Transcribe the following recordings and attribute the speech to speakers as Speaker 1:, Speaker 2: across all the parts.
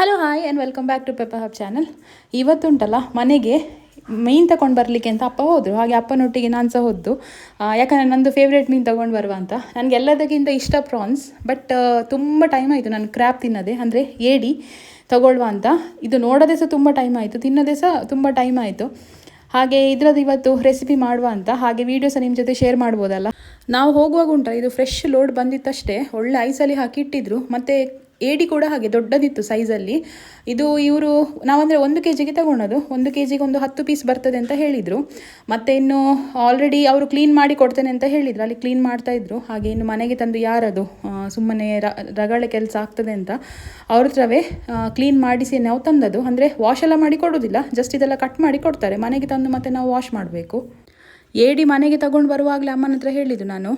Speaker 1: Hello hi and welcome back to Peppa hub channel ಇವತ್ತುಂಟಲ್ಲ ಮನೆಗೆ ಮೀನು ತಗೊಂಡು ಬರಲಿಕ್ಕೆ ಅಂತ ಅಪ್ಪ ಹೋದರು. ಹಾಗೆ ಅಪ್ಪನೊಟ್ಟಿಗೆ ನಾನು ಸಹ ಹೋದ್ದು. ಯಾಕಂದರೆ ನಂದು ಫೇವ್ರೇಟ್ ಮೀನು ತೊಗೊಂಡು ಬರುವ ಅಂತ. ನನಗೆ ಎಲ್ಲದಕ್ಕಿಂತ ಇಷ್ಟ ಪ್ರಾನ್ಸ್ ಬಟ್ ತುಂಬ ಟೈಮ್ ಆಯಿತು ನಾನು ಕ್ರ್ಯಾಪ್ ತಿನ್ನೋದೆ. ಅಂದರೆ ಏಡಿ ತಗೊಳ್ಳುವ ಅಂತ. ಇದು ನೋಡೋದೇ ಸಹ ತುಂಬ ಟೈಮ್ ಆಯಿತು. ತಿನ್ನೋದೇ ಸಹ ತುಂಬ ಟೈಮ್ ಆಯಿತು. ಹಾಗೆ ಇದರದ್ದು ಇವತ್ತು ರೆಸಿಪಿ ಮಾಡುವ ಅಂತ. ಹಾಗೆ ವೀಡಿಯೋಸ ನಿಮ್ಮ ಜೊತೆ ಶೇರ್ ಮಾಡ್ಬೋದಲ್ಲ. ನಾವು ಹೋಗುವಾಗ ಉಂಟ ಇದು ಫ್ರೆಶ್ ಲೋಡ್ ಬಂದಿತ್ತಷ್ಟೇ. ಒಳ್ಳೆ ಐಸಲ್ಲಿ ಹಾಕಿ ಇಟ್ಟಿದ್ರು. ಮತ್ತು ಏಡಿ ಕೂಡ ಹಾಗೆ ದೊಡ್ಡದಿತ್ತು ಸೈಜಲ್ಲಿ ಇದು ಇವರು, ನಾವಂದರೆ ಒಂದು ಕೆ ಜಿಗೆ ತಗೊಳ್ಳೋದು ಒಂದು ಕೆ ಜಿಗೆ ಒಂದು ಹತ್ತು ಪೀಸ್ ಬರ್ತದೆ ಅಂತ ಹೇಳಿದರು. ಮತ್ತು ಇನ್ನು ಆಲ್ರೆಡಿ ಅವರು ಕ್ಲೀನ್ ಮಾಡಿ ಕೊಡ್ತೇನೆ ಅಂತ ಹೇಳಿದರು. ಅಲ್ಲಿ ಕ್ಲೀನ್ ಮಾಡ್ತಾ ಇದ್ರು. ಹಾಗೆ ಇನ್ನು ಮನೆಗೆ ತಂದು ಯಾರದು ಸುಮ್ಮನೆ ರಗಳೆ ಕೆಲಸ ಆಗ್ತದೆ ಅಂತ ಅವ್ರ ಹತ್ರವೇ ಕ್ಲೀನ್ ಮಾಡಿಸಿ ನಾವು ತಂದದು ಅಂದರೆ ವಾಶ್ ಎಲ್ಲ ಮಾಡಿ ಕೊಡೋದಿಲ್ಲ. ಜಸ್ಟ್ ಇದೆಲ್ಲ ಕಟ್ ಮಾಡಿ ಕೊಡ್ತಾರೆ. ಮನೆಗೆ ತಂದು ಮತ್ತೆ ನಾವು ವಾಶ್ ಮಾಡಬೇಕು. ಏಡಿ ಮನೆಗೆ ತಗೊಂಡು ಬರುವಾಗಲೇ ಅಮ್ಮನ ಹತ್ರ ಹೇಳಿದ್ದು ನಾನು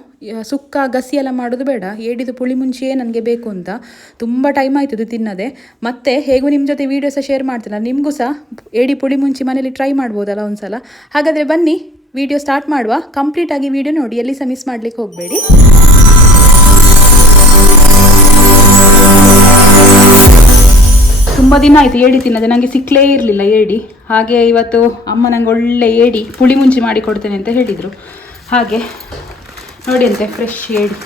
Speaker 1: ಸುಕ್ಕ ಗಸಿ ಎಲ್ಲ ಮಾಡೋದು ಬೇಡ, ಏಡಿದು ಪುಳಿ ಮುಂಚೆಯೇ ನನಗೆ ಬೇಕು ಅಂತ. ತುಂಬ ಟೈಮ್ ಆಯ್ತು ಇದು ತಿನ್ನದೆ. ಮತ್ತೆ ಹೇಗೂ ನಿಮ್ಮ ಜೊತೆ ವೀಡಿಯೋ ಸಹ ಶೇರ್ ಮಾಡ್ತೀನಿ. ನಿಮಗೂ ಸಹ ಏಡಿ ಪುಳಿ ಮುಂಚಿ ಮನೇಲಿ ಟ್ರೈ ಮಾಡ್ಬೋದಲ್ಲ ಒಂದ್ಸಲ. ಹಾಗಾದರೆ ಬನ್ನಿ ವಿಡಿಯೋ ಸ್ಟಾರ್ಟ್ ಮಾಡುವ. ಕಂಪ್ಲೀಟ್ ಆಗಿ ವಿಡಿಯೋ ನೋಡಿ, ಎಲ್ಲಿ ಸಹ ಮಿಸ್ ಮಾಡ್ಲಿಕ್ಕೆ ಹೋಗಬೇಡಿ. ತುಂಬ ದಿನ ಆಯಿತು ಏಡಿ ತಿನ್ನದೆ. ನನಗೆ ಸಿಕ್ಕಲೇ ಇರಲಿಲ್ಲ ಏಡಿ. ಹಾಗೆ ಇವತ್ತು ಅಮ್ಮ ನಂಗೆ ಒಳ್ಳೆ ಏಡಿ, ಪುಳಿ ಮುಂಚಿ ಮಾಡಿ ಕೊಡ್ತೇನೆ ಅಂತ ಹೇಳಿದರು. ಹಾಗೆ ನೋಡಿ ಅಂತೆ ಫ್ರೆಶ್ ಏಡಿ.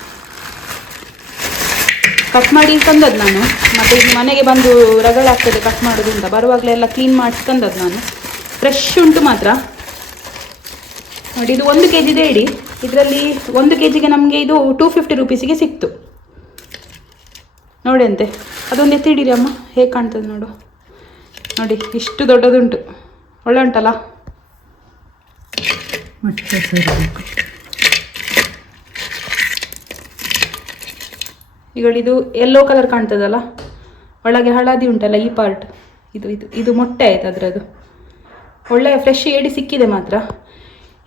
Speaker 1: ಕಟ್ ಮಾಡಿ ತಂದದ್ದು ನಾನು. ಮತ್ತು ಈಗ ಮನೆಗೆ ಬಂದು ರಗಳಾಗ್ತದೆ ಕಟ್ ಮಾಡೋದು ಬರುವಾಗಲೇ ಎಲ್ಲ ಕ್ಲೀನ್ ಮಾಡಿಸಿ ತಂದದ್ದು ನಾನು. ಫ್ರೆಶ್ ಉಂಟು ಮಾತ್ರ. ನೋಡಿ, ಇದು ಒಂದು ಕೆ ಜಿದೆ ಏಡಿ. ಇದರಲ್ಲಿ ಒಂದು ಕೆ ಜಿಗೆ ನಮಗೆ ಇದು ಟೂ ಫಿಫ್ಟಿ ರುಪೀಸಿಗೆ ಸಿಕ್ತು. ನೋಡಿ ಅಂತೆ. ಅದೊಂದು ಎತ್ತಿಡೀರಿ ಅಮ್ಮ. ಹೇಗೆ ಕಾಣ್ತದೆ ನೋಡು. ನೋಡಿ ಇಷ್ಟು ದೊಡ್ಡದುಂಟು. ಒಳ್ಳೆ ಉಂಟಲ್ಲ?
Speaker 2: ಸೇರಬೇಕು.
Speaker 1: ಈಗ ಇದು ಎಲ್ಲೋ ಕಲರ್ ಕಾಣ್ತದಲ್ಲ? ಒಳಗೆ ಹಳದಿ ಉಂಟಲ್ಲ ಈ ಪಾರ್ಟ್ ಇದು ಇದು ಇದು ಮೊಟ್ಟೆ ಆಯ್ತು ಅದರದು ಒಳ್ಳೆ ಫ್ರೆಶ್ ಏಡಿ ಸಿಕ್ಕಿದೆ ಮಾತ್ರ.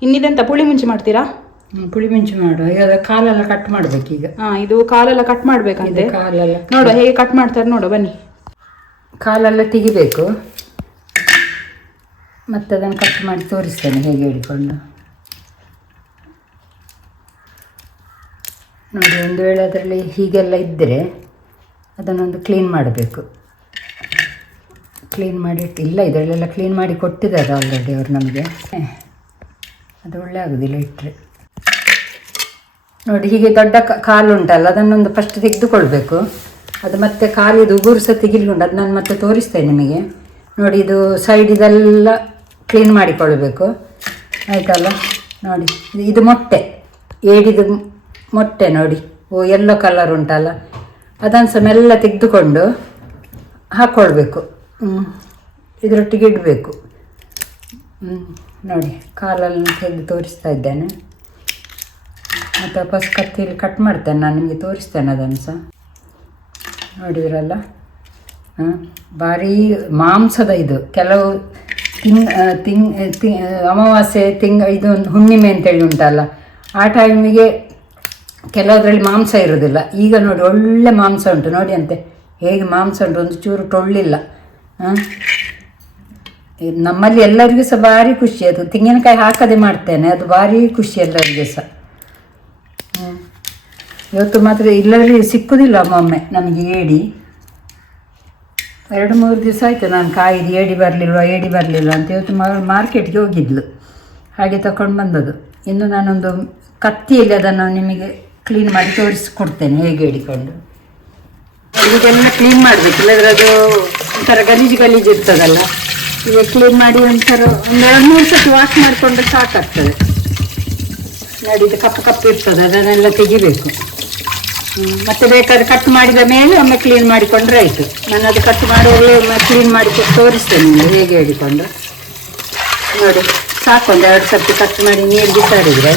Speaker 1: ಇನ್ನಿದೆಂತ ಪುಳಿ ಮುಂಚೆ ಮಾಡ್ತೀರಾ?
Speaker 2: ಪುಳಿ ಮೆಣಸು ಮಾಡುವ. ಈಗ ಕಾಲೆಲ್ಲ ಕಟ್ ಮಾಡ್ಬೇಕು ಈಗ
Speaker 1: ಹಾ ಇದು ಕಾಲೆಲ್ಲ ಕಟ್ ಮಾಡ್ಬೇಕಂತೆ.
Speaker 2: ಕಾಲೆಲ್ಲ
Speaker 1: ನೋಡುವ ಹೇಗೆ ಕಟ್ ಮಾಡ್ತಾರೆ ನೋಡು ಬನ್ನಿ.
Speaker 2: ಕಾಲೆಲ್ಲ ತೆಗಿಬೇಕು. ಮತ್ತೆ ಅದನ್ನು ಕಟ್ ಮಾಡಿ ತೋರಿಸ್ತೇನೆ ಹೇಗೆ ಹೇಳಿಕೊಂಡು ನೋಡಿ ಒಂದು ವೇಳೆ ಅದರಲ್ಲಿ ಹೀಗೆಲ್ಲ ಇದ್ದರೆ ಅದನ್ನೊಂದು ಕ್ಲೀನ್ ಮಾಡಬೇಕು. ಕ್ಲೀನ್ ಮಾಡಿ ಇಲ್ಲ ಇದರಲ್ಲೆಲ್ಲ ಕ್ಲೀನ್ ಮಾಡಿ ಕೊಟ್ಟಿದ್ದಾರೆ ಆಲ್ರೆಡಿ ಅವರು ನಮಗೆ. ಅದು ಒಳ್ಳೆ ಆಗೋದಿಲ್ಲ ಇಟ್ಟರೆ ನೋಡಿ, ಹೀಗೆ ದೊಡ್ಡ ಕಾಲು ಉಂಟಲ್ಲ ಅದನ್ನೊಂದು ಫಸ್ಟ್ ತೆಗೆದುಕೊಳ್ಬೇಕು. ಅದು ಮತ್ತೆ ಕಾಲಿದು ಉಗುರು ಸಹ ತೆಗಿಲಿಕೊಂಡು ಅದು ನಾನು ಮತ್ತೆ ತೋರಿಸ್ತೇನೆ ನಿಮಗೆ. ನೋಡಿ, ಇದು ಸೈಡ್ ಇದೆಲ್ಲ ಕ್ಲೀನ್ ಮಾಡಿಕೊಳ್ಬೇಕು. ಆಯ್ತಲ್ಲ ನೋಡಿ, ಇದು- ಮೊಟ್ಟೆ. ಏಡಿದು ಮೊಟ್ಟೆ ನೋಡಿ. ಓ ಎಲ್ಲೋ ಕಲರ್ ಉಂಟಲ್ಲ. ಅದನ್ನು ಸಹ ಮೆಲ್ಲ ತೆಗೆದುಕೊಂಡು ಹಾಕ್ಕೊಳ್ಬೇಕು ಇದರೊಟ್ಟಿಗೆ ಇಡಬೇಕು. ನೋಡಿ, ಕಾಲಲ್ಲಿ ತೆಗೆದು ತೋರಿಸ್ತಾ ಇದ್ದೇನೆ. ಮತ್ತು ವಾಪಸ್ ಕತ್ತಿಯಲ್ಲಿ ಕಟ್ ಮಾಡ್ತೇನೆ ನಾನು, ನಿಮಗೆ ತೋರಿಸ್ತೇನೆ ಅದನ್ನು ಸಹ. ನೋಡಿದ್ರಲ್ಲ? ಭಾರಿ ಮಾಂಸದ ಇದು. ಕೆಲವು ತಿಂಗ್ ತಿಂಗ್ ಅಮಾವಾಸ್ಯೆ, ತಿಂಗ, ಇದು ಹುಣ್ಣಿಮೆ ಅಂತೇಳಿ ಉಂಟಲ್ಲ, ಆ ಟೈಮಿಗೆ ಕೆಲವರಲ್ಲಿ ಮಾಂಸ ಇರೋದಿಲ್ಲ. ಈಗ ನೋಡಿ ಒಳ್ಳೆ ಮಾಂಸ ಉಂಟು. ನೋಡಿ ಅಂತೆ, ಹೇಗೆ ಮಾಂಸ ಉಂಟು. ಒಂದು ಚೂರು ಟೊಳ್ಳಿಲ್ಲ. ಹಾಂ? ನಮ್ಮಲ್ಲಿ ಎಲ್ಲರಿಗೂ ಸಹ ಭಾರಿ ಖುಷಿ. ಅದು ತೆಂಗಿನಕಾಯಿ ಹಾಕದೆ ಮಾಡ್ತೇನೆ. ಅದು ಭಾರಿ ಖುಷಿ ಎಲ್ಲರಿಗೂ ಸಹ. ಇವತ್ತು ಮಾತ್ರ ಇಲ್ಲಲ್ಲಿ ಸಿಕ್ಕುದಿಲ್ಲ ಒಮ್ಮೊಮ್ಮೆ ನಮಗೆ ಏಡಿ. ಎರಡು ಮೂರು ದಿವಸ ಆಯಿತು ನಾನು ಕಾಯಿದು, ಏಡಿ ಬರಲಿಲ್ವ, ಏಡಿ ಬರಲಿಲ್ಲ ಅಂತ ಇವತ್ತು ಮಾರ್ಕೆಟ್ಗೆ ಹೋಗಿದ್ಲು. ಹಾಗೆ ತಗೊಂಡು ಬಂದದ್ದು. ಇನ್ನು ನಾನೊಂದು ಕತ್ತಿಯಲ್ಲಿ ಅದನ್ನು ನಿಮಗೆ ಕ್ಲೀನ್ ಮಾಡಿ ತೋರಿಸ್ಕೊಡ್ತೇನೆ ಹೇಗೆ ಹಿಡಿಕೊಂಡು ಇದೆಲ್ಲ ಕ್ಲೀನ್ ಮಾಡಬೇಕು, ಇಲ್ಲದ್ರೆ ಅದು ಒಂಥರ ಗಲೀಜು ಗಲೀಜು ಇರ್ತದಲ್ಲ. ಈಗ ಕ್ಲೀನ್ ಮಾಡಿ ಒಂಥರ ಒಂದು ಎರಡು ಮೂರು ಸತಿ ವಾಶ್ ಮಾಡಿಕೊಂಡ್ರೆ ಸಾಕಾಗ್ತದೆ. ನೋಡಿ ಇದು ಕಪ್ಪು ಕಪ್ಪು ಇರ್ತದೆ, ಅದನ್ನೆಲ್ಲ ತೆಗಿಬೇಕು. ಮತ್ತೆ ಬೇಕಾದ್ರೆ ಕಟ್ ಮಾಡಿದ ಮೇಲೆ ಒಮ್ಮೆ ಕ್ಲೀನ್ ಮಾಡಿಕೊಂಡ್ರೆ ಆಯಿತು. ನಾನು ಅದು ಕಟ್ ಮಾಡುವಾಗಲೇ ಕ್ಲೀನ್ ಮಾಡಿ ತೋರಿಸ್ತೇನೆ ನಿಮಗೆ, ಹೇಗೆ ಹೇಳಿಕೊಂಡು. ನೋಡಿ ಸಾಕು ಒಂದು ಎರಡು ಸರ್ತಿ ಕಟ್ ಮಾಡಿ ನೀರು ಬಿಸಾಡಿದರೆ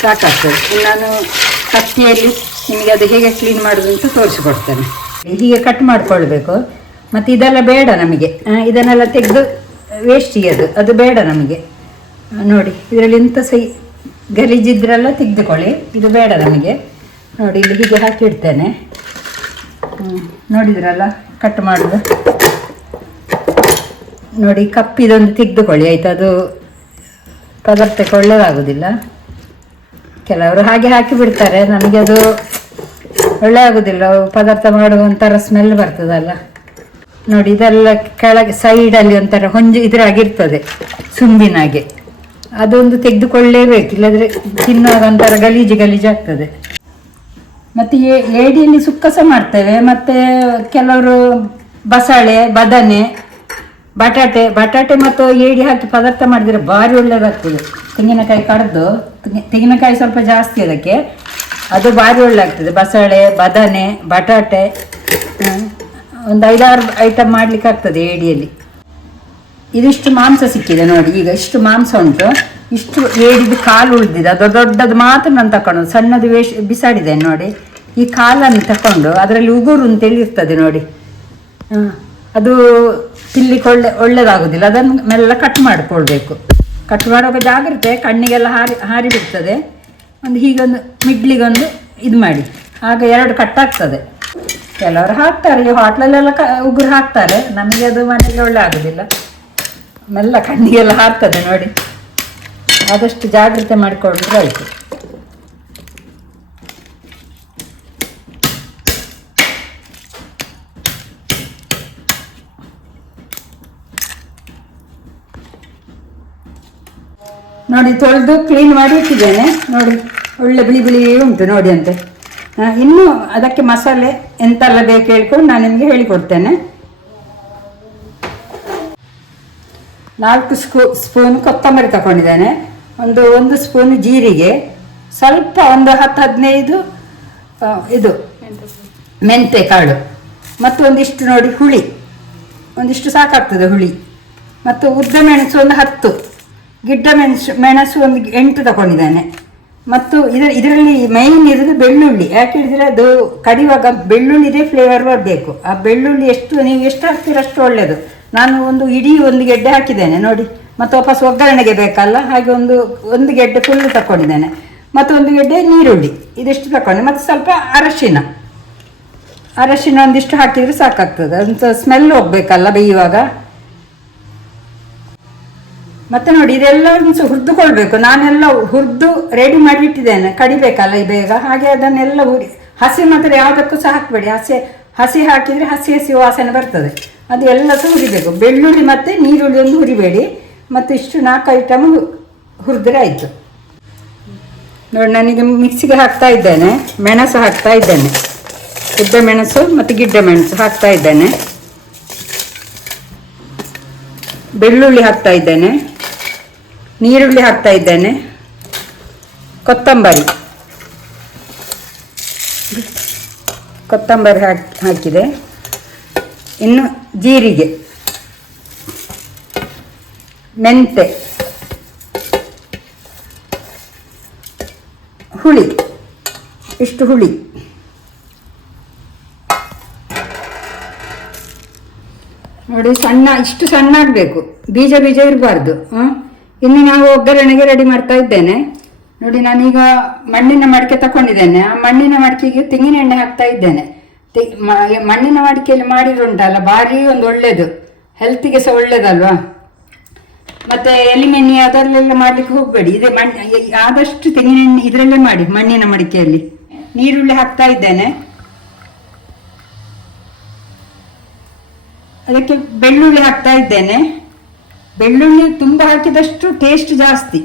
Speaker 2: ಸಾಕಾಗ್ತದೆ. ನಾನು ಕಟ್ನಿಯಲ್ಲಿ ನಿಮಗೆ ಅದು ಹೇಗೆ ಕ್ಲೀನ್ ಮಾಡೋದು ಅಂತ ತೋರಿಸಿಕೊಡ್ತೇನೆ. ಹೀಗೆ ಕಟ್ ಮಾಡಿಕೊಳ್ಬೇಕು. ಮತ್ತು ಇದೆಲ್ಲ ಬೇಡ ನಮಗೆ. ಇದನ್ನೆಲ್ಲ ತೆಗೆದು ವೇಸ್ಟಿಗೆ ಅದು ಅದು ಬೇಡ ನಮಗೆ. ನೋಡಿ, ಇದರಲ್ಲಿ ಎಂಥ ಸೈ ಗಲೀಜಿದ್ರೆಲ್ಲ ತೆಗೆದುಕೊಳ್ಳಿ. ಇದು ಬೇಡ ನಮಗೆ. ನೋಡಿ, ಇಲ್ಲಿ ಹೀಗೆ ಹಾಕಿಡ್ತೇನೆ ನೋಡಿದ್ರಲ್ಲ ಕಟ್ ಮಾಡೋದು. ನೋಡಿ ಕಪ್ಪಿದೊಂದು ತೆಗೆದುಕೊಳ್ಳಿ, ಆಯಿತು? ಅದು ಪದಾರ್ಥಕ್ಕೆ ಒಳ್ಳೆಯದಾಗೋದಿಲ್ಲ ಕೆಲವರು ಹಾಗೆ ಹಾಕಿ ಬಿಡ್ತಾರೆ. ನಮಗೆ ಅದು ಒಳ್ಳೆ ಆಗೋದಿಲ್ಲ ಪದಾರ್ಥ ಮಾಡುವ ಒಂಥರ ಸ್ಮೆಲ್ ಬರ್ತದಲ್ಲ. ನೋಡಿ, ಇದೆಲ್ಲ ಕೆಳಗೆ ಸೈಡಲ್ಲಿ ಒಂಥರ ಹೊಂಜು ಇದ್ರಾಗಿರ್ತದೆ ಸುಂಬಿನಾಗೆ. ಅದೊಂದು ತೆಗೆದುಕೊಳ್ಳೇಬೇಕು. ಇಲ್ಲದ್ರೆ ತಿನ್ನುವಾಗ ಒಂಥರ ಗಲೀಜು ಗಲೀಜು ಆಗ್ತದೆ. ಮತ್ತು ಏಡಿಯಲ್ಲಿ ಸುಕ್ಕ ಸಹ ಮಾಡ್ತೇವೆ, ಮತ್ತು ಕೆಲವರು ಬಸಳೆ, ಬದನೆ, ಬಟಾಟೆ ಬಟಾಟೆ ಮತ್ತು ಏಡಿ ಹಾಕಿ ಪದಾರ್ಥ ಮಾಡಿದರೆ ಭಾರಿ ಒಳ್ಳೆಯದಾಗ್ತದೆ ತೆಂಗಿನಕಾಯಿ ಕಡ್ದು, ತೆಂಗಿ- ತೆಂಗಿನಕಾಯಿ ಸ್ವಲ್ಪ ಜಾಸ್ತಿ ಅದಕ್ಕೆ. ಅದು ಭಾರಿ ಒಳ್ಳೆ ಆಗ್ತದೆ ಬಸಳೆ, ಬದನೆ, ಬಟಾಟೆ ಒಂದು ಐದಾರು ಐಟಮ್ ಮಾಡಲಿಕ್ಕೆ ಆಗ್ತದೆ ಏಡಿಯಲ್ಲಿ ಇದಿಷ್ಟು ಮಾಂಸ ಸಿಕ್ಕಿದೆ ನೋಡಿ, ಈಗ ಇಷ್ಟು ಮಾಂಸ ಉಂಟು. ಇಷ್ಟು ಏಡಿದು ಕಾಲು ಉಳಿದಿದೆ. ಅದು ದೊಡ್ಡದು ಮಾತ್ರ ನಾನು ತಗೊಂಡು ಸಣ್ಣದು ವೇಷ ಬಿಸಾಡಿದೆ ನೋಡಿ. ಈ ಕಾಲನ್ನು ತಕೊಂಡು ಅದರಲ್ಲಿ ಉಗುರು ಅಂತೇಳಿ ಇರ್ತದೆ ನೋಡಿ. ಅದು ತಿನ್ಲಿಕ್ಕೆ ಒಳ್ಳೆ, ಒಳ್ಳೇದಾಗೋದಿಲ್ಲ. ಅದನ್ನು ಮೆಲ್ಲ ಕಟ್ ಮಾಡಿಕೊಳ್ಬೇಕು. ಕಟ್ ಮಾಡುವಾಗ ಜಾಗ್ರತೆ, ಕಣ್ಣಿಗೆಲ್ಲ ಹಾರಿ ಹಾರಿ ಬಿಡ್ತದೆ. ಒಂದು ಹೀಗೊಂದು ಮಿಡ್ಲಿಗೊಂದು ಇದು ಮಾಡಿ. ಆಗ ಎರಡು ಕಟ್ ಆಗ್ತದೆ. ಕೆಲವರು ಹಾಕ್ತಾರೆ. ಈ ಹೋಟ್ಲಲ್ಲೆಲ್ಲ ಕ, ಉಗುರು ಹಾಕ್ತಾರೆ. ನಮಗೆ ಅದು ಮನೆಗೆ ಒಳ್ಳೆ ಆಗೋದಿಲ್ಲ. ಮೆಲ್ಲ ಕಣ್ಣಿಗೆಲ್ಲ ಹಾಕ್ತದೆ ನೋಡಿ. ಆದಷ್ಟು ಜಾಗ್ರತೆ ಮಾಡಿಕೊಂಡ್ರೆ ಆಯಿತು. ನೋಡಿ, ತೊಳೆದು ಕ್ಲೀನ್ ಮಾಡಿ ಇಟ್ಟಿದ್ದೇನೆ. ನೋಡಿ, ಒಳ್ಳೆ ಬಿಳಿ ಬಿಳಿ ಉಂಟು ನೋಡಿ ಅಂತೆ. ಇನ್ನೂ ಅದಕ್ಕೆ ಮಸಾಲೆ ಎಂತೆಲ್ಲ ಬೇಕು ಹೇಳ್ಕೊಂಡು ನಾನು ನಿಮಗೆ ಹೇಳಿಕೊಡ್ತೇನೆ. ನಾಲ್ಕು ಸ್ಕೂ, ಸ್ಪೂನ್ ಕೊತ್ತಂಬರಿ ತಗೊಂಡಿದ್ದೇನೆ. ಒಂದು ಒಂದು ಸ್ಪೂನ್ ಜೀರಿಗೆ. ಸ್ವಲ್ಪ ಒಂದು ಹತ್ತು, ಹದಿನೈದು ಇದು ಮೆಂತೆ ಕಾಳು. ಮತ್ತು ಒಂದಿಷ್ಟು ನೋಡಿ ಹುಳಿ. ಒಂದಿಷ್ಟು ಸಾಕಾಗ್ತದೆ ಹುಳಿ. ಮತ್ತು ಉದ್ದ ಮೆಣಸು ಒಂದು ಹತ್ತು. ಗಿಡ್ಡ ಮೆಣಸು ಮೆಣಸು ಒಂದು ಎಂಟು ತಗೊಂಡಿದ್ದೇನೆ. ಮತ್ತು ಇದರ ಇದರಲ್ಲಿ ಮೈನ್ ಇರೋದು ಬೆಳ್ಳುಳ್ಳಿ. ಯಾಕೆ ಹೇಳಿದರೆ ಅದು ಕಡಿಯುವಾಗ ಬೆಳ್ಳುಳ್ಳಿದೇ ಫ್ಲೇವರ್ ಬರಬೇಕು. ಆ ಬೆಳ್ಳುಳ್ಳಿ ಎಷ್ಟು, ನೀವು ಎಷ್ಟು ಹಾಕ್ತೀರ ಅಷ್ಟು ಒಳ್ಳೆಯದು ನಾನು ಒಂದು ಇಡೀ ಒಂದು ಗೆಡ್ಡೆ ಹಾಕಿದ್ದೇನೆ, ನೋಡಿ. ಮತ್ತು ವಾಪಸ್ ಒಗ್ಗರಣೆಗೆ ಬೇಕಲ್ಲ, ಹಾಗೆ ಒಂದು ಒಂದು ಗೆಡ್ಡೆ ಫುಲ್ ತಗೊಂಡಿದ್ದೇನೆ ಮತ್ತು ಒಂದು ಗೆಡ್ಡೆ ನೀರುಳ್ಳಿ ಇದಿಷ್ಟು ತಗೊಂಡೆ ಮತ್ತು ಸ್ವಲ್ಪ ಅರಶಿನ. ಅರಶಿನ ಒಂದಿಷ್ಟು ಹಾಕಿದರೆ ಸಾಕಾಗ್ತದೆ. ಅಂತ ಸ್ಮೆಲ್ ಹೋಗಬೇಕಲ್ಲ ಬೇಯುವಾಗ. ಮತ್ತೆ ನೋಡಿ ಇದೆಲ್ಲ ಒಂದು ಹುರಿದುಕೊಳ್ಬೇಕು. ನಾನೆಲ್ಲ ಹುರಿದು ರೆಡಿ ಮಾಡಿ ಇಟ್ಟಿದ್ದೇನೆ ಕಡಿಬೇಕಲ್ಲ ಈ ಬೇಗ? ಹಾಗೆ ಅದನ್ನೆಲ್ಲ ಹುರಿ ಹಸಿ ಮಾತ್ರ ಯಾವುದಕ್ಕೂ ಸಹ ಹಾಕಬೇಡಿ. ಹಸಿ ಹಸಿ ಹಾಕಿದರೆ ಹಸಿ ಹಸಿ ವಾಸನೆ ಬರ್ತದೆ. ಅದು ಎಲ್ಲ ಸಹ ಹುರಿಬೇಕು ಬೆಳ್ಳುಳ್ಳಿ ಮತ್ತು ನೀರುಳ್ಳಿ ಒಂದು ಹುರಿಬೇಡಿ ಮತ್ತು ಇಷ್ಟು ನಾಲ್ಕು ಐಟಮ್ ಹುರಿದ್ರೆ ಆಯಿತು. ನೋಡಿ, ನನಗೆ ಮಿಕ್ಸಿಗೆ ಹಾಕ್ತಾ ಇದ್ದೇನೆ. ಮೆಣಸು ಹಾಕ್ತಾ ಇದ್ದೇನೆ. ಉದ್ದ ಮೆಣಸು ಮತ್ತು ಗಿಡ್ಡ ಮೆಣಸು ಹಾಕ್ತಾ ಇದ್ದೇನೆ. ಬೆಳ್ಳುಳ್ಳಿ ಹಾಕ್ತಾ ಇದ್ದೇನೆ. ನೀರುಳ್ಳಿ ಹಾಕ್ತಾ ಇದ್ದೇನೆ. ಕೊತ್ತಂಬರಿ. ಕೊತ್ತಂಬರಿ ಹಾಕಿ, ಹಾಕಿದೆ. ಇನ್ನು ಜೀರಿಗೆ. ಮೆಂತೆ. ಹುಳಿ. ಇಷ್ಟು ಹುಳಿ. ನೋಡಿ ಸಣ್ಣ, ಇಷ್ಟು ಸಣ್ಣ ಆಗಬೇಕು. ಬೀಜ ಬೀಜ ಇರಬಾರ್ದು ಇನ್ನು ನಾವು ಒಗ್ಗರಣೆಗೆ ರೆಡಿ ಮಾಡ್ತಾ ಇದ್ದೇನೆ. ನೋಡಿ, ನಾನೀಗ ಮಣ್ಣಿನ ಮಡಿಕೆ ತಕೊಂಡಿದ್ದೇನೆ. ಆ ಮಣ್ಣಿನ ಮಡಿಕೆಗೆ ತೆಂಗಿನ ಎಣ್ಣೆ ಹಾಕ್ತಾ ಇದ್ದೇನೆ. ಮಣ್ಣಿನ ಮಡಿಕೆಯಲ್ಲಿ ಮಾಡಿರುಂಟಲ್ಲ, ಭಾರಿ ಒಂದು ಒಳ್ಳೇದು. ಹೆಲ್ತಿಗೆ ಸಹ ಒಳ್ಳೇದಲ್ವಾ? ಮತ್ತೆ ಎಲಿಮೆಣ್ಣೆ ಅದರಲ್ಲೆಲ್ಲ ಮಾಡ್ಲಿಕ್ಕೆ ಹೋಗಬೇಡಿ. ಇದೆ ಮಣ್ಣು ಆದಷ್ಟು ತೆಂಗಿನ ಎಣ್ಣೆ ಇದರಲ್ಲೇ ಮಾಡಿ, ಮಣ್ಣಿನ ಮಡಿಕೆಯಲ್ಲಿ. ನೀರುಳ್ಳಿ ಹಾಕ್ತಾ ಇದ್ದೇನೆ. ಅದಕ್ಕೆ ಬೆಳ್ಳುಳ್ಳಿ ಹಾಕ್ತಾ ಇದ್ದೇನೆ. ಬೆಳ್ಳುಳ್ಳಿ ತುಂಬ ಹಾಕಿದಷ್ಟು ಟೇಸ್ಟ್ ಜಾಸ್ತಿ.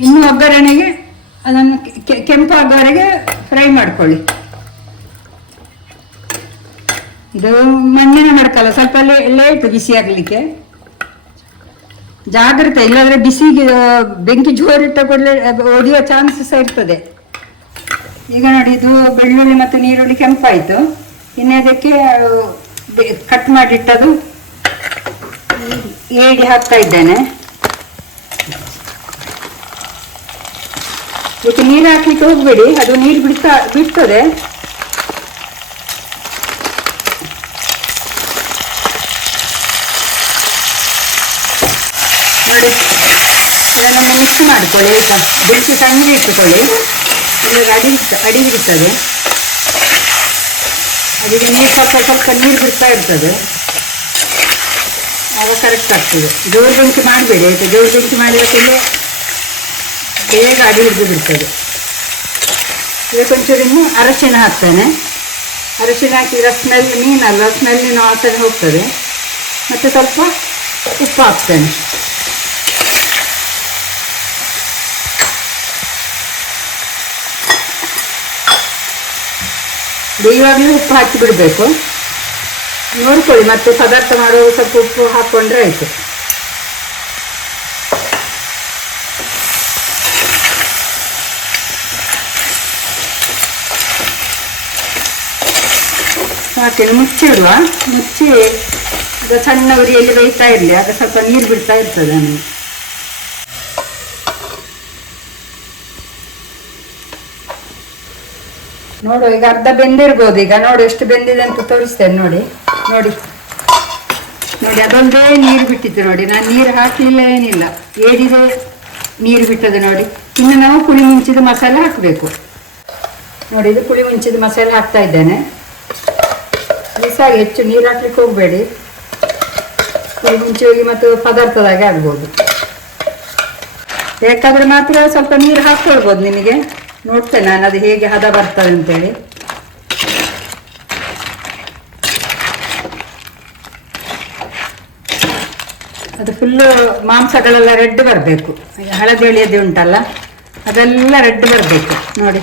Speaker 2: ಇನ್ನು ಒಗ್ಗರಣೆಗೆ ಅದನ್ನು ಕೆ- ಕೆಂಪು ಆಗುವವರೆಗೆ ಫ್ರೈ ಮಾಡ್ಕೊಳ್ಳಿ. ಇದು ಮಣ್ಣಿನ ಮಡಕಲ್ಲ ಸ್ವಲ್ಪ ಲೇಟ್ ಬಿಸಿ ಆಗಲಿಕ್ಕೆ. ಜಾಗ್ರತೆ, ಇಲ್ಲಾಂದ್ರೆ ಬಿಸಿಗೆ ಬೆಂಕಿ ಜೋರಿಟ್ಟ ಕೂಡಲೇ ಒಡೆಯೋ ಚಾನ್ಸ್ ಸಹ ಇರ್ತದೆ. ಈಗ ನೋಡಿ, ಇದು ಬೆಳ್ಳುಳ್ಳಿ ಮತ್ತು ನೀರುಳ್ಳಿ ಕೆಂಪಾಯಿತು. ಇನ್ನು ಅದಕ್ಕೆ ಕಟ್ ಮಾಡಿಟ್ಟದು ಏಡಿ ಹಾಕ್ತಾ ಇದ್ದೇನೆ. ಇದಕ್ಕೆ ನೀರು ಹಾಕ್ಲಿಕ್ಕೆ ಹೋಗಬೇಡಿ, ಅದು ನೀರು ಬಿಡ್ತಾ, ಬಿಡ್ತದೆ. ನೋಡಿ ಇದನ್ನೊಮ್ಮೆ ಮಿಕ್ಸ್ ಮಾಡಿಕೊಳ್ಳಿ ಆಯ್ತಾ ಬೆಂಕಿ ಸಣ್ಣ ಇಟ್ಟುಕೊಳ್ಳಿ. ಇಲ್ಲದ್ರೆ ಅಡಿ ಅಡಿ ಹಿಡಿತದೆ ನೀರು ಸ್ವಲ್ಪ ಸ್ವಲ್ಪ ನೀರು ಬಿಡ್ತಾ ಇರ್ತದೆ. ಆಗ ಕರೆಕ್ಟ್ ಆಗ್ತದೆ. ಜೋರು ಬೆಂಕಿ ಮಾಡಬೇಡಿ, ಆಯಿತಾ? ಜೋರು ಬೆಂಕಿ ಮಾಡಿದ ಕೂಡಲೇ ಬೇಗ ಅಡಿ ಹಿಡಿದು ಬಿಡ್ತದೆ. ಇದಕ್ಕೆ ಒಂಚೂರು ಇನ್ನು ಅರಶಿನ ಹಾಕ್ತೇನೆ. ಅರಿಶಿನ ಹಾಕಿ ಸ್ಮೆಲ್ ಮೀನಲ್ಲ ಸ್ಮೆಲ್ಲಿನ ವಾಸನೆ ಹೋಗ್ತದೆ. ಮತ್ತು ಸ್ವಲ್ಪ ಉಪ್ಪು ಹಾಕ್ತೇನೆ. ಬೇಯುವಾಗಲೂ ಉಪ್ಪು ಹಾಕಿ ಬಿಡಬೇಕು. ನೋಡ್ಕೊಳ್ಳಿ ಮತ್ತೆ ಪದಾರ್ಥ ಮಾಡುವಾಗ ಸ್ವಲ್ಪ ಉಪ್ಪು ಹಾಕ್ಕೊಂಡ್ರೆ ಆಯಿತು. ಹಾಕಿ ಮುಚ್ಚಿಡುವ ಮುಚ್ಚಿ ಈಗ ಸಣ್ಣ ಉರಿಯಲ್ಲಿ ಬೇಯ್ತಾ ಇರಲಿ, ಆಗ ಸ್ವಲ್ಪ ನೀರು ಬಿಡ್ತಾ ಇರ್ತದೆ ನಾನು ನೋಡು ಈಗ ಅರ್ಧ ಬೆಂದಿರ್ಬೋದು, ಈಗ ನೋಡು ಎಷ್ಟು ಬೆಂದಿದೆ ಅಂತ ತೋರಿಸ್ತೇನೆ ನೋಡಿ. ನೋಡಿ. ನೋಡಿ, ಅದೊಂದೇ ನೀರು ಬಿಟ್ಟಿದ್ದು ನೋಡಿ. ನಾನು ನೀರು ಹಾಕಲಿಲ್ಲ ಏನಿಲ್ಲ. ಏಡಿದೆ ನೀರು ಬಿಟ್ಟದ್ದು ನೋಡಿ. ಇನ್ನು ನಾವು ಪುಳಿ ಮುಂಚಿದ ಮಸಾಲೆ ಹಾಕಬೇಕು. ನೋಡಿ, ಇದು ಪುಳಿ ಮುಂಚಿದ ಮಸಾಲೆ ಹಾಕ್ತಾ ಇದ್ದೇನೆ. ಬಿಸಾಗಿ ಹೆಚ್ಚು ನೀರು ಹಾಕ್ಲಿಕ್ಕೆ ಹೋಗಬೇಡಿ. ಪುಳಿ ಮುಂಚೆ ಹೋಗಿ ಮತ್ತು ಪದಾರ್ಥದಾಗೆ ಆಗ್ಬೋದು. ಬೇಕಾದ್ರೆ ಮಾತ್ರ ಸ್ವಲ್ಪ ನೀರು ಹಾಕ್ಕೊಳ್ಬೋದು ನಿಮಗೆ. ನೋಡ್ತೇನೆ ನಾನು ಅದು ಹೇಗೆ ಹದ ಬರ್ತದೆ ಅಂತೇಳಿ. ಅದು ಫುಲ್ಲು ಮಾಂಸಗಳೆಲ್ಲ ರೆಡ್ ಬರಬೇಕು. ಹಳದಿ ಎಳೆಯದು ಉಂಟಲ್ಲ, ಅದೆಲ್ಲ ರೆಡ್ ಬರಬೇಕು. ನೋಡಿ.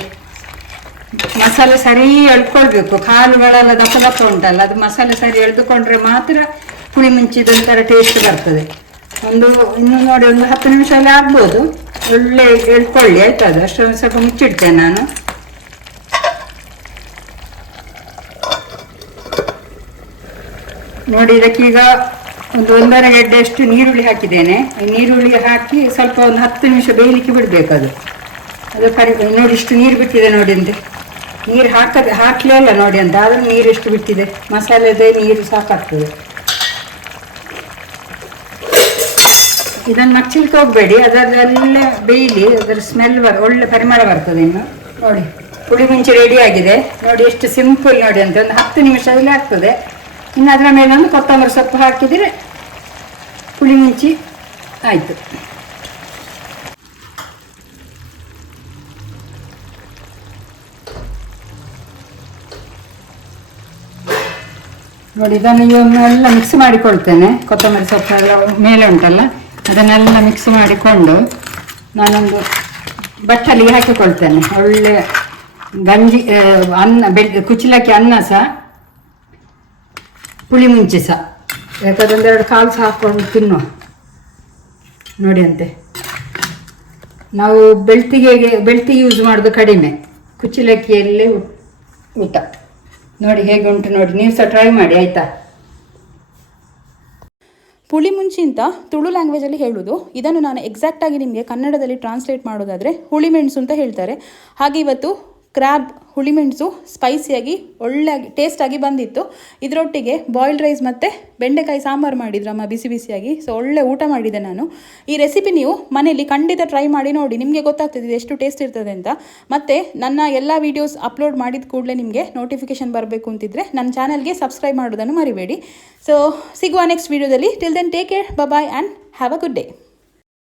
Speaker 2: ಮಸಾಲೆ ಸರಿ ಎಳ್ಕೊಳ್ಬೇಕು. ಕಾಲುಗಳೆಲ್ಲ ದಪ್ಪ ದಪ್ಪ ಉಂಟಲ್ಲ, ಅದು ಮಸಾಲೆ ಸರಿ ಎಳೆದುಕೊಂಡ್ರೆ ಮಾತ್ರ ಪುಳಿ ಮುಂಚಿದೊಂಥರ ಟೇಸ್ಟ್ ಬರ್ತದೆ. ಒಂದು, ಇನ್ನು ನೋಡಿ, ಒಂದು ಹತ್ತು ನಿಮಿಷದಲ್ಲಿ ಆಗ್ಬೋದು. ಒಳ್ಳೆ ಎಳ್ಕೊಳ್ಳಿ, ಆಯ್ತು? ಅದು ಅಷ್ಟೊಂದು ಸ್ವಲ್ಪ ಮುಚ್ಚಿಡ್ತೇನೆ ನಾನು. ನೋಡಿ, ಇದಕ್ಕೀಗ ಒಂದು ಒಂದೂವರೆ ಗೆಡ್ಡೆಯಷ್ಟು ನೀರುಳ್ಳಿ ಹಾಕಿದ್ದೇನೆ. ನೀರುಳ್ಳಿ ಹಾಕಿ ಸ್ವಲ್ಪ ಒಂದು ಹತ್ತು ನಿಮಿಷ ಬೇಯಲಿಕ್ಕೆ ಬಿಡಬೇಕು ಅದು. ಅದು ಕರಿ, ನೋಡಿ ಇಷ್ಟು ನೀರು ಬಿಟ್ಟಿದೆ ನೋಡಿ ಅಂತೆ. ನೀರು ಹಾಕದೆ, ಹಾಕಲೇ ಅಲ್ಲ ನೋಡಿ ಅಂತ, ಆದರೂ ನೀರು ಎಷ್ಟು ಬಿಟ್ಟಿದೆ. ಮಸಾಲೆದೆ ನೀರು ಸಾಕಾಗ್ತದೆ. ಇದನ್ನು ಮಚ್ಚಲಿಕ್ಕೆ ಹೋಗಬೇಡಿ ಅದರಲ್ಲೇ ಬೇಯಲಿ, ಅದರ ಸ್ಮೆಲ್ ಬರ, ಒಳ್ಳೆ ಪರಿಮಳ ಬರ್ತದೆ ಇನ್ನು. ನೋಡಿ ಪುಳಿ ಮುಂಚೆ ರೆಡಿ ಆಗಿದೆ. ನೋಡಿ ಎಷ್ಟು ಸಿಂಪಲ್ ನೋಡಿ ಅಂತ, ಒಂದು ಹತ್ತು ನಿಮಿಷದಲ್ಲಿ ಆಗ್ತದೆ. ಇನ್ನು ಅದರ ಮೇಲೆ ಒಂದು ಕೊತ್ತಂಬರಿ ಸೊಪ್ಪು ಹಾಕಿದರೆ ಪುಳಿ ಮುಂಚಿ ಆಯಿತು. ನೋಡಿ, ಇದನ್ನು ಇವನ್ನೆಲ್ಲ ಮಿಕ್ಸ್ ಮಾಡಿಕೊಳ್ತೇನೆ. ಕೊತ್ತಂಬರಿ ಸೊಪ್ಪು ಎಲ್ಲ ಮೇಲೆ ಉಂಟಲ್ಲ, ಅದನ್ನೆಲ್ಲ ಮಿಕ್ಸ್ ಮಾಡಿಕೊಂಡು ನಾನೊಂದು ಬಟ್ಟಲಿಗೆ ಹಾಕಿಕೊಳ್ತೇನೆ. ಒಳ್ಳೆ ಗಂಜಿ ಅನ್ನ ಬೆಳ್ ಕುಚ್ಚಲಕ್ಕಿ ಅನ್ನ ಸಹ ಪುಳಿ ಮುಂಚೆ ಸಹ ಯಾಕಂದ್ರೆ ಒಂದೆರಡು ಕಾಲು ಸಹ ಹಾಕ್ಕೊಂಡು ತಿನ್ನುವ. ನೋಡಿ ಅಂತೆ. ನಾವು ಬೆಳ್ತಿಗೆಗೆ ಬೆಳ್ತಿಗೆ ಯೂಸ್ ಮಾಡೋದು ಕಡಿಮೆ. ಕುಚ್ಚಲಕ್ಕಿಯಲ್ಲೇ ಊಟ. ನೋಡಿ ಹೇಗೆ ಉಂಟು ನೋಡಿ, ನೀವು ಸಹ ಟ್ರೈ ಮಾಡಿ, ಆಯಿತಾ?
Speaker 1: ಪುಳಿ ಮುಂಚಿ ಅಂತ ತುಳು ಲ್ಯಾಂಗ್ವೇಜಲ್ಲಿ ಹೇಳೋದು. ಇದನ್ನು ನಾನು ಎಕ್ಸಾಕ್ಟಾಗಿ ನಿಮಗೆ ಕನ್ನಡದಲ್ಲಿ ಟ್ರಾನ್ಸ್ಲೇಟ್ ಮಾಡೋದಾದರೆ ಹುಳಿಮೆಣಸು ಅಂತ ಹೇಳ್ತಾರೆ. ಹಾಗೆ ಇವತ್ತು ಕ್ರ್ಯಾಬ್ ಹುಳಿಮೆಣಸು ಸ್ಪೈಸಿಯಾಗಿ ಒಳ್ಳೆ ಟೇಸ್ಟಾಗಿ ಬಂದಿತ್ತು. ಇದರೊಟ್ಟಿಗೆ ಬಾಯ್ಲ್ಡ್ ರೈಸ್ ಮತ್ತು ಬೆಂಡೆಕಾಯಿ ಸಾಂಬಾರು ಮಾಡಿದ್ರಮ್ಮ ಬಿಸಿ ಬಿಸಿಯಾಗಿ. ಸೊ ಒಳ್ಳೆ ಊಟ ಮಾಡಿದೆ ನಾನು. ಈ ರೆಸಿಪಿ ನೀವು ಮನೆಯಲ್ಲಿ ಖಂಡಿತ ಟ್ರೈ ಮಾಡಿ ನೋಡಿ. ನಿಮಗೆ ಗೊತ್ತಾಗ್ತದೆ ಎಷ್ಟು ಟೇಸ್ಟ್ ಇರ್ತದೆ ಅಂತ. ಮತ್ತು ನನ್ನ ಎಲ್ಲ ವೀಡಿಯೋಸ್ ಅಪ್ಲೋಡ್ ಮಾಡಿದ ಕೂಡಲೇ ನಿಮಗೆ ನೋಟಿಫಿಕೇಶನ್ ಬರಬೇಕು ಅಂತಿದ್ರೆ ನನ್ನ ಚಾನಲ್ಗೆ ಸಬ್ಸ್ಕ್ರೈಬ್ ಮಾಡೋದನ್ನು ಮರಿಬೇಡಿ. ಸೊ ಸಿಗುವ ನೆಕ್ಸ್ಟ್ ವೀಡಿಯೋದಲ್ಲಿ till then take care bye and have a good day